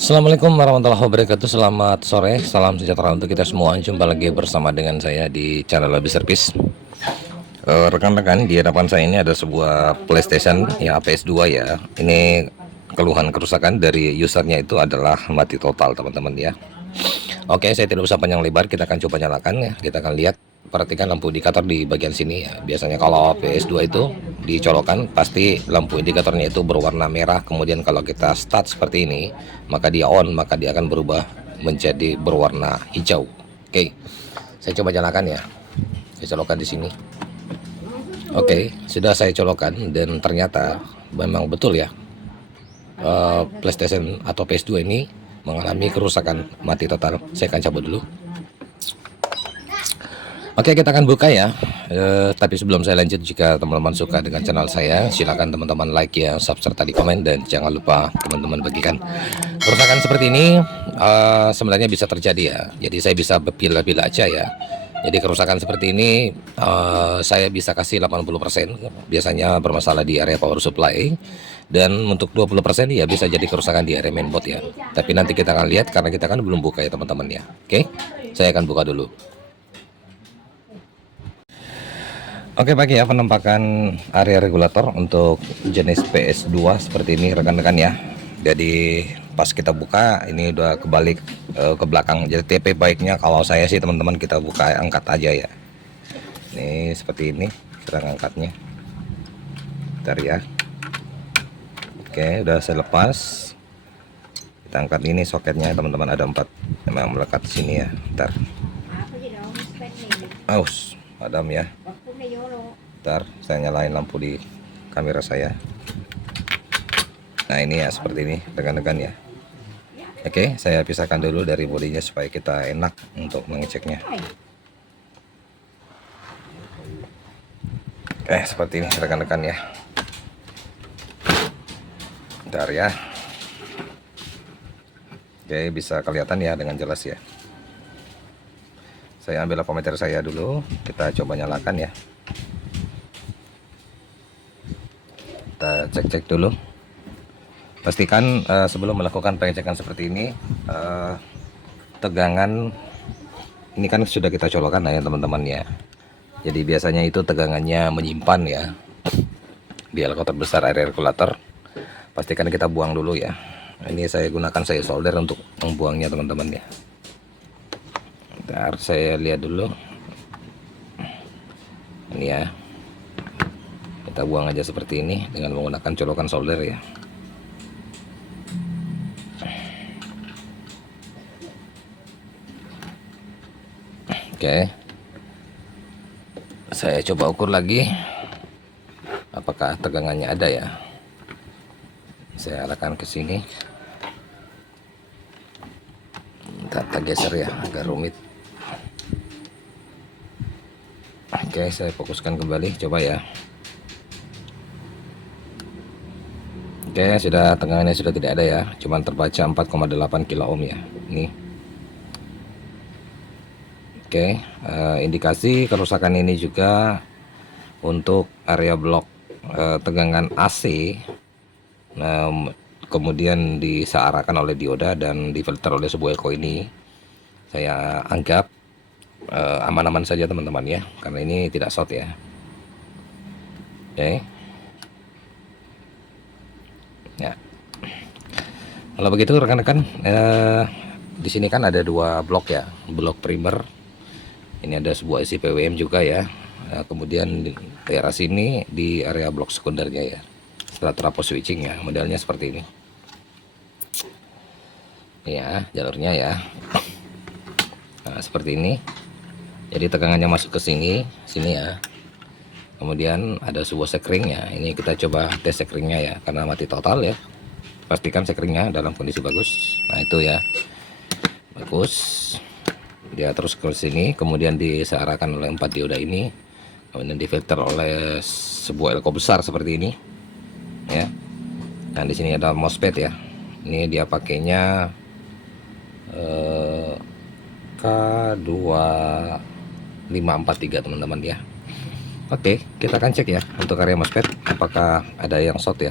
Assalamualaikum warahmatullahi wabarakatuh. Selamat sore, salam sejahtera untuk kita semua. Jumpa lagi bersama dengan saya di channel Lobby Service. Rekan-rekan, di hadapan saya ini ada sebuah PlayStation ya, PS2 ya. Ini keluhan kerusakan dari usernya itu adalah mati total, teman-teman ya. Oke, saya tidak usah panjang lebar, kita akan coba nyalakan ya. Kita akan lihat, perhatikan lampu indikator di bagian sini ya. Biasanya kalau PS2 itu dicolokkan, pasti lampu indikatornya itu berwarna merah. Kemudian kalau kita start seperti ini, maka dia on, maka dia akan berubah menjadi berwarna hijau. Oke, saya coba nyalakan ya. Saya colokkan di sini. Oke, sudah saya colokkan dan ternyata memang betul ya. PlayStation atau PS2 ini mengalami kerusakan mati total. Saya akan cabut dulu. Oke, kita akan buka ya. Tapi sebelum saya lanjut, jika teman-teman suka dengan channel saya, silakan teman-teman like ya, subscribe tadi, komen, dan jangan lupa teman-teman bagikan. Kerusakan seperti ini sebenarnya bisa terjadi ya. Jadi saya bisa pilih-pilih aja ya. Jadi kerusakan seperti ini saya bisa kasih 80%, biasanya bermasalah di area power supply, dan untuk 20% ya bisa jadi kerusakan di area mainboard ya. Tapi nanti kita akan lihat karena kita kan belum buka ya teman-teman ya. Oke, saya akan buka dulu. Oke, pagi ya, penampakan area regulator untuk jenis PS2 seperti ini rekan-rekan ya. Jadi pas kita buka ini udah kebalik ke belakang. Jadi TP baiknya kalau saya sih teman-teman kita buka angkat aja ya. Ini seperti ini cara angkatnya. Bentar ya. Oke, udah saya lepas. Kita angkat ini soketnya teman-teman, ada 4 memang melekat sini ya. Bentar. Aus, padam ya. Bentar, saya nyalain lampu di kamera saya. Nah ini ya seperti ini rekan-rekan ya. Oke, saya pisahkan dulu dari bodinya supaya kita enak untuk mengeceknya. Seperti ini rekan-rekan ya. Bentar ya. Oke, bisa kelihatan ya dengan jelas ya. Saya ambil avometer saya dulu, kita coba nyalakan ya. Kita cek-cek dulu. Pastikan sebelum melakukan pengecekan seperti ini, tegangan ini kan sudah kita colokkan ya teman-teman ya. Jadi biasanya itu tegangannya menyimpan ya di alkoter besar area regulator. Pastikan kita buang dulu ya. Ini saya gunakan saya solder untuk membuangnya teman-teman ya. Bentar, saya lihat dulu. Ini ya. Kita buang aja seperti ini dengan menggunakan colokan solder ya. Oke. Saya coba ukur lagi apakah tegangannya ada ya. Saya arahkan ke sini. Kita geser ya, agak rumit. Oke, saya fokuskan kembali, coba ya. Oke, sudah tegangannya sudah tidak ada ya, cuman terbaca 4,8 kilo ohm ya. Ini. Oke, indikasi kerusakan ini juga untuk area blok tegangan AC. Nah, kemudian disearahkan oleh dioda dan difilter oleh sebuah elko ini. Saya anggap aman-aman saja teman-teman ya, karena ini tidak short ya. Oke. Ya. Kalau begitu rekan-rekan, di sini kan ada 2 blok ya, blok primer. Ini ada sebuah IC PWM juga ya. Nah, kemudian di daerah sini di area blok sekundernya ya. Setelah trafo switching ya, modelnya seperti ini. Ya, jalurnya ya. Nah, seperti ini. Jadi tegangannya masuk ke sini ya. Kemudian ada sebuah sekring ya. Ini kita coba tes sekringnya ya, karena mati total ya. Pastikan sekringnya dalam kondisi bagus. Nah, itu ya. Bagus. Dia terus ke sini, kemudian disearahkan oleh 4 dioda ini. Kemudian difilter oleh sebuah elko besar seperti ini. Ya. Nah, di sini ada MOSFET ya. Ini dia pakainya K2543 teman-teman ya. Oke, kita akan cek ya untuk area MOSFET apakah ada yang short ya.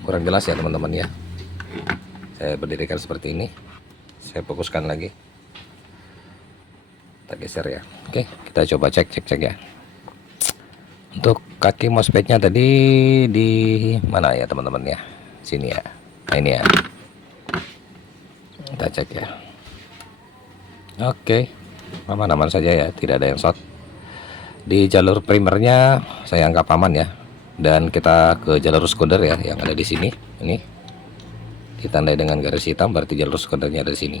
Kurang jelas ya teman-teman ya. Saya berdirikan seperti ini. Saya fokuskan lagi. Kita geser ya. Oke, kita coba cek ya. Untuk kaki mouspadnya tadi di mana ya teman-teman ya? Sini ya. Nah ini ya. Kita cek ya. Oke, aman-aman saja ya, tidak ada yang short. Di jalur primernya saya anggap aman ya. Dan kita ke jalur sekunder ya, yang ada di sini. Ini ditandai dengan garis hitam, berarti jalur sekundernya ada di sini.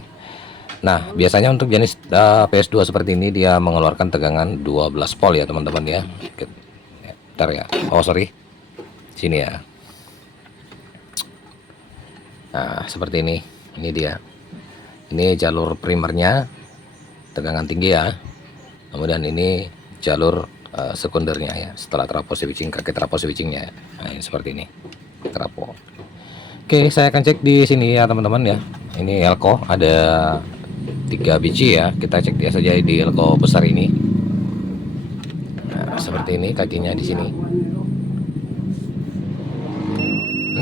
Nah, biasanya untuk jenis PS2 seperti ini dia mengeluarkan tegangan 12 volt ya teman-teman ya. Bentar ya. Oh sorry, sini ya. Nah seperti ini. Ini dia. Ini jalur primernya tegangan tinggi ya. Kemudian ini jalur sekundernya ya. Setelah trapo switching, kaki trapo switchingnya. Nah ini seperti ini. Trapo. Oke, saya akan cek di sini ya teman-teman ya. Ini elko ada 3 biji ya. Kita cek dia saja di elko besar ini. Nah, seperti ini kakinya di sini.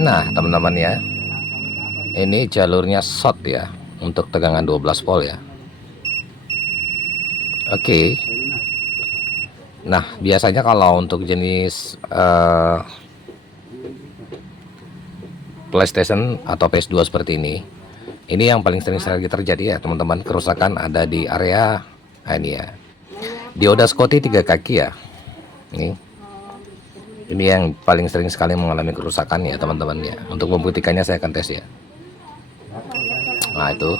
Nah, teman-teman ya. Ini jalurnya short ya untuk tegangan 12 volt ya. Oke. Nah, biasanya kalau untuk jenis PlayStation atau PS2 seperti ini yang paling sering terjadi ya teman-teman, kerusakan ada di area ini ya, dioda Scotty 3 kaki ya. Ini yang paling sering sekali mengalami kerusakan ya teman-teman ya. Untuk membuktikannya saya akan tes ya. Nah itu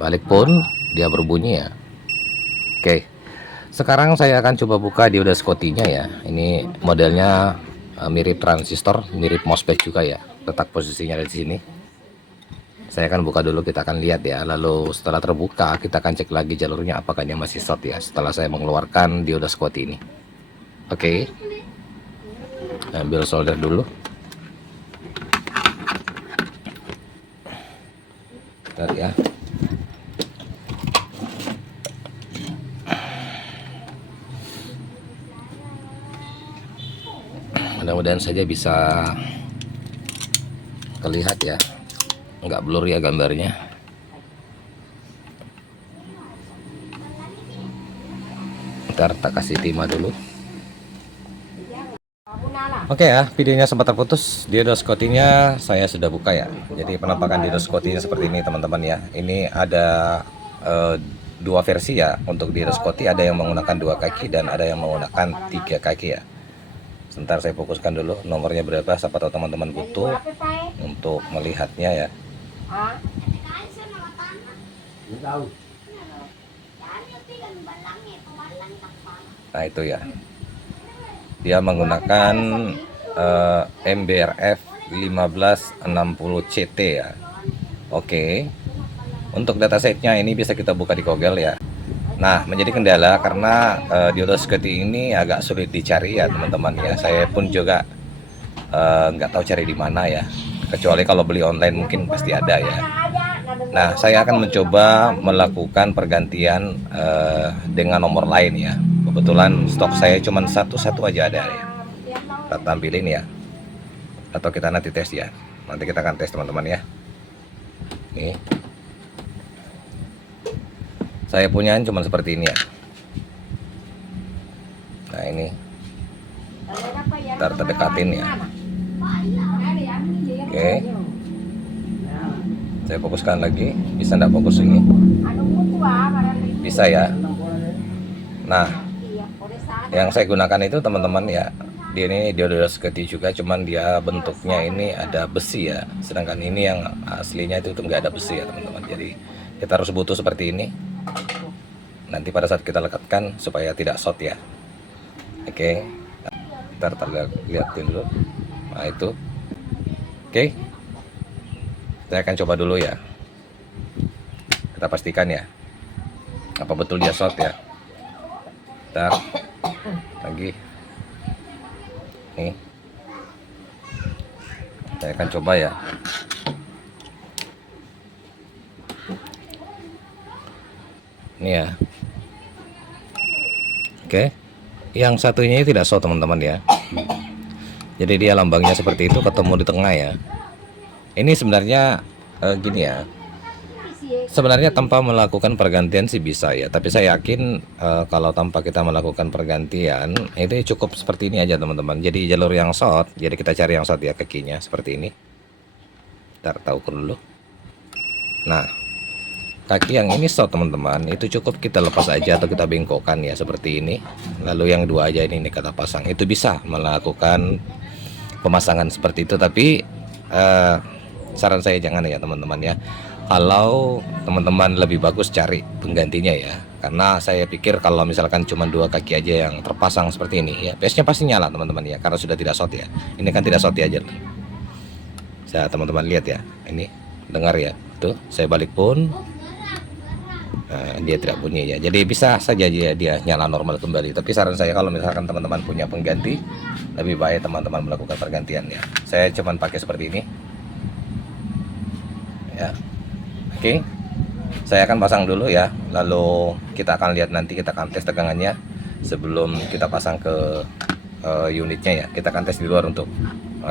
balik pun dia berbunyi ya. Oke, sekarang saya akan coba buka dioda Scotty-nya ya. Ini modelnya mirip transistor, mirip MOSFET juga ya. Letak posisinya di sini. Saya akan buka dulu, kita akan lihat ya. Lalu setelah terbuka kita akan cek lagi jalurnya apakah dia masih short ya. Setelah saya mengeluarkan dioda Scotty ini. Oke, ambil solder dulu. Bentar ya. Mudah-mudahan saja bisa terlihat ya, nggak blur ya gambarnya. Ntar tak kasih timah dulu. Oke ya, videonya sempat terputus. Dioda Scotty-nya saya sudah buka ya. Jadi penampakan dioda Scotty-nya seperti ini teman-teman ya. Ini ada dua versi ya. Untuk dioda Scotty ada yang menggunakan 2 kaki dan ada yang menggunakan 3 kaki ya. Sebentar saya fokuskan dulu nomornya berapa, siapa tahu teman-teman butuh untuk melihatnya ya. Nah itu ya, dia menggunakan MBRF 1560 CT ya. Oke, untuk datasetnya ini bisa kita buka di Google ya. Nah, menjadi kendala karena dioda Scotty ini agak sulit dicari ya teman-teman ya. Saya pun juga nggak tahu cari di mana ya. Kecuali kalau beli online mungkin pasti ada ya. Nah, saya akan mencoba melakukan pergantian dengan nomor lain ya. Kebetulan stok saya cuma satu aja ada ya. Kita tampilin ya. Atau kita nanti tes ya. Nanti kita akan tes teman-teman ya. Nih. Saya punya cuma seperti ini ya. Nah ini, ntar terdekatin ya. Oke, saya fokuskan lagi. Bisa nggak fokus ini? Bisa ya. Nah, yang saya gunakan itu teman-teman ya, dia ini dioda Scotty juga, cuman dia bentuknya ini ada besi ya. Sedangkan ini yang aslinya itu nggak ada besi ya teman-teman. Jadi kita harus butuh seperti ini. Nanti pada saat kita lekatkan supaya tidak short ya. Oke, kita lihatin dulu. Nah itu. Oke, saya akan coba dulu ya. Kita pastikan ya, apa betul dia short ya. Ntar lagi nih, saya akan coba ya. Ini ya. Oke, yang satunya ini tidak short teman-teman ya. Jadi dia lambangnya seperti itu, ketemu di tengah ya. Ini sebenarnya gini ya. Sebenarnya tanpa melakukan pergantian sih bisa ya, tapi saya yakin kalau tanpa kita melakukan pergantian itu cukup seperti ini aja teman-teman. Jadi jalur yang short, jadi kita cari yang short ya kakinya seperti ini. Ntar tahu dulu. Nah, kaki yang ini short teman-teman, itu cukup kita lepas aja atau kita bengkokkan ya seperti ini. Lalu yang dua aja ini kita pasang, itu bisa melakukan pemasangan seperti itu. Tapi saran saya jangan ya teman-teman ya. Kalau teman-teman lebih bagus cari penggantinya ya, karena saya pikir kalau misalkan cuma dua kaki aja yang terpasang seperti ini ya, PS-nya pasti nyala teman-teman ya, karena sudah tidak short ya. Ini kan tidak short aja. Saya teman-teman lihat ya, ini dengar ya, tuh saya balik pun dia tidak bunyi ya. Jadi bisa saja dia nyala normal kembali. Tapi saran saya kalau misalkan teman-teman punya pengganti, lebih baik teman-teman melakukan pergantian ya. Saya cuman pakai seperti ini ya. Oke, saya akan pasang dulu ya, lalu kita akan lihat nanti, kita akan tes tegangannya sebelum kita pasang ke unitnya ya. Kita akan tes di luar untuk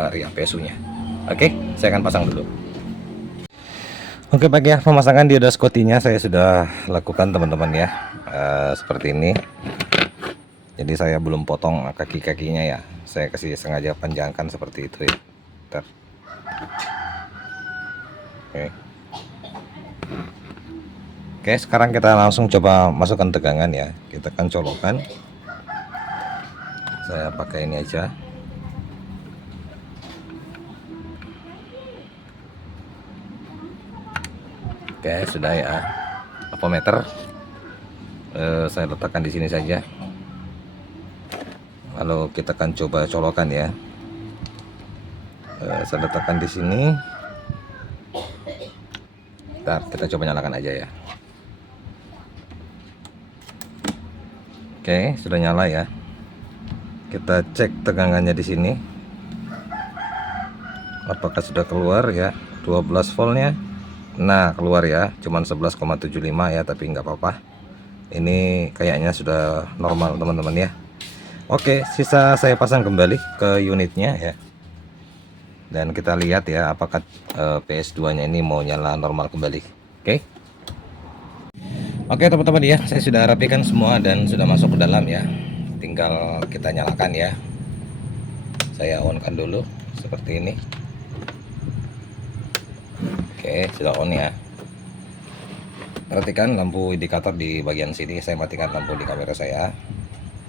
riang PSU nya. Oke, saya akan pasang dulu. Oke, baik ya, pemasangan dioda Scotty-nya saya sudah lakukan teman-teman ya, seperti ini. Jadi saya belum potong kaki-kakinya ya, saya kasih sengaja panjangkan seperti itu ya. Bentar. Oke, sekarang kita langsung coba masukkan tegangan ya. Kita akan colokan. Saya pakai ini aja. Oke, sudah ya. Apometer saya letakkan di sini saja. Lalu kita akan coba colokan ya. Saya letakkan di sini. Bentar, kita coba nyalakan aja ya. Oke, sudah nyala ya. Kita cek tegangannya di sini. Apakah sudah keluar ya? 12 voltnya. Nah, keluar ya. Cuman 11,75 ya, tapi nggak apa-apa. Ini kayaknya sudah normal teman-teman ya. Oke, sisa saya pasang kembali ke unitnya ya. Dan kita lihat ya apakah PS2-nya ini mau nyala normal kembali. Oke. Oke teman-teman ya, saya sudah rapikan semua dan sudah masuk ke dalam ya. Tinggal kita nyalakan ya. Saya on-kan dulu seperti ini. Oke, sudah on ya. Perhatikan lampu indikator di bagian sini. Saya matikan lampu di kamera saya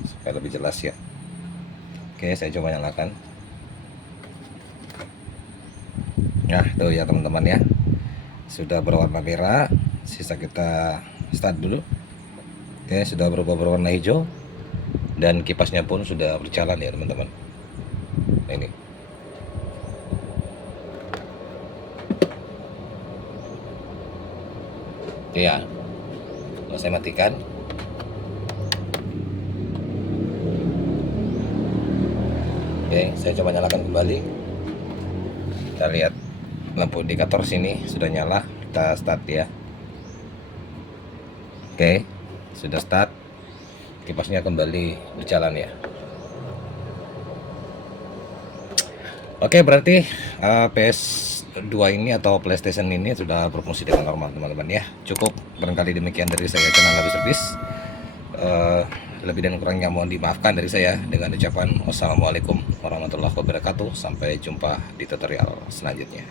supaya lebih jelas ya. Oke, saya coba nyalakan. Nah, tuh ya teman-teman ya. Sudah berwarna merah. Sisa kita start dulu. Oke, sudah berubah berwarna hijau dan kipasnya pun sudah berjalan ya teman-teman. Ini ya, lalu saya matikan. Oke, saya coba nyalakan kembali. Kita lihat lampu indikator sini sudah nyala. Kita start ya. Oke, sudah start. Kipasnya kembali berjalan ya. Oke, berarti PS2 ini atau PlayStation ini sudah berfungsi dengan normal teman-teman ya. Cukup barangkali demikian dari saya, channel Labis Service. Lebih dan kurangnya mohon dimaafkan dari saya, dengan ucapan wassalamualaikum warahmatullahi wabarakatuh. Sampai jumpa di tutorial selanjutnya.